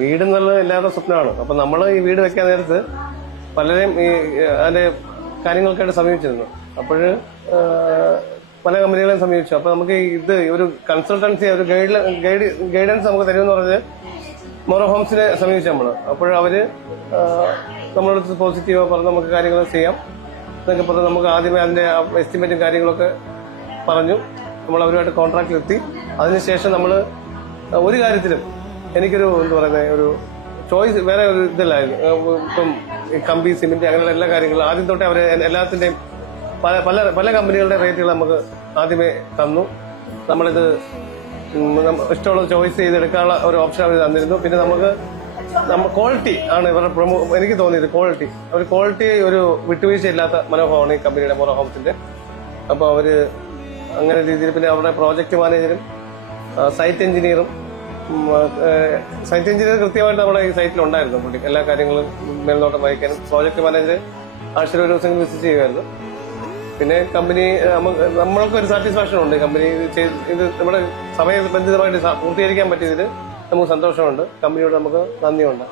വീട് എന്നുള്ളത് എല്ലാവരുടെ സ്വപ്നമാണ്. അപ്പൊ നമ്മൾ ഈ വീട് വെക്കാൻ നേരത്ത് പലരെയും ഈ അതിന്റെ കാര്യങ്ങൾക്കായിട്ട് സമീപിച്ചിരുന്നു. അപ്പോഴ് പല കമ്പനികളെയും സമീപിച്ചു. അപ്പൊ നമുക്ക് ഇത് ഒരു കൺസൾട്ടൻസി ഒരു ഗൈഡൻസ് നമുക്ക് തരുമെന്ന് പറഞ്ഞ് മോറോ ഹോംസിനെ സമീപിച്ചു നമ്മള്. അപ്പോഴവര് നമ്മളടുത്ത് പോസിറ്റീവാ പറഞ്ഞ് നമുക്ക് കാര്യങ്ങൾ ചെയ്യാം എന്നൊക്കെ പറഞ്ഞ് നമുക്ക് ആദ്യമേ അതിന്റെ എസ്റ്റിമേറ്റും കാര്യങ്ങളൊക്കെ പറഞ്ഞു. നമ്മൾ അവരുമായിട്ട് കോൺട്രാക്റ്റിൽ എത്തി. അതിനുശേഷം നമ്മൾ ഒരു കാര്യത്തിലും എനിക്കൊരു എന്താ പറയുന്നത് ഒരു ചോയ്സ് വേറെ ഒരു ഇതില്ലായിരുന്നു. ഇപ്പം കമ്പി സിമെന്റ് അങ്ങനെയുള്ള എല്ലാ കാര്യങ്ങളും ആദ്യം തൊട്ടേ അവര് എല്ലാത്തിന്റെയും പല കമ്പനികളുടെ റേറ്റുകൾ നമുക്ക് ആദ്യമേ തന്നു. നമ്മളിത് ഇഷ്ടമുള്ള ചോയ്സ് ചെയ്തെടുക്കാനുള്ള ഒരു ഓപ്ഷൻ അവർ തന്നിരുന്നു. പിന്നെ നമ്മൾ ക്വാളിറ്റി ആണ് ഇവരുടെ എനിക്ക് തോന്നിയത് ക്വാളിറ്റി ഒരു വിട്ടുവീഴ്ച ഇല്ലാത്ത മനോഭാവമാണ് ഈ കമ്പനിയുടെ മോറോ ഹോംസിന്റെ. അപ്പോൾ അവര് അങ്ങനെ രീതിയിൽ പിന്നെ അവരുടെ പ്രോജക്ട് മാനേജറും സൈറ്റ് എഞ്ചിനീയർ കൃത്യമായിട്ട് നമ്മുടെ ഈ സൈറ്റിൽ ഉണ്ടായിരുന്നു. പുള്ളി എല്ലാ കാര്യങ്ങളും മേൽനോട്ടം വഹിക്കാനും പ്രോജക്ട് മാനേജർ ആഴ്ചയിൽ ഒരു ദിവസം വിസിറ്റ് ചെയ്യുമായിരുന്നു. പിന്നെ കമ്പനി നമ്മൾക്ക് ഒരു സാറ്റിസ്ഫാക്ഷൻ ഉണ്ട്. കമ്പനി ഇത് നമ്മുടെ സമയബന്ധിതമായിട്ട് പൂർത്തീകരിക്കാൻ പറ്റിയതിൽ നമുക്ക് സന്തോഷമുണ്ട്. കമ്പനിയോട് നമുക്ക് നന്ദിയുണ്ട്.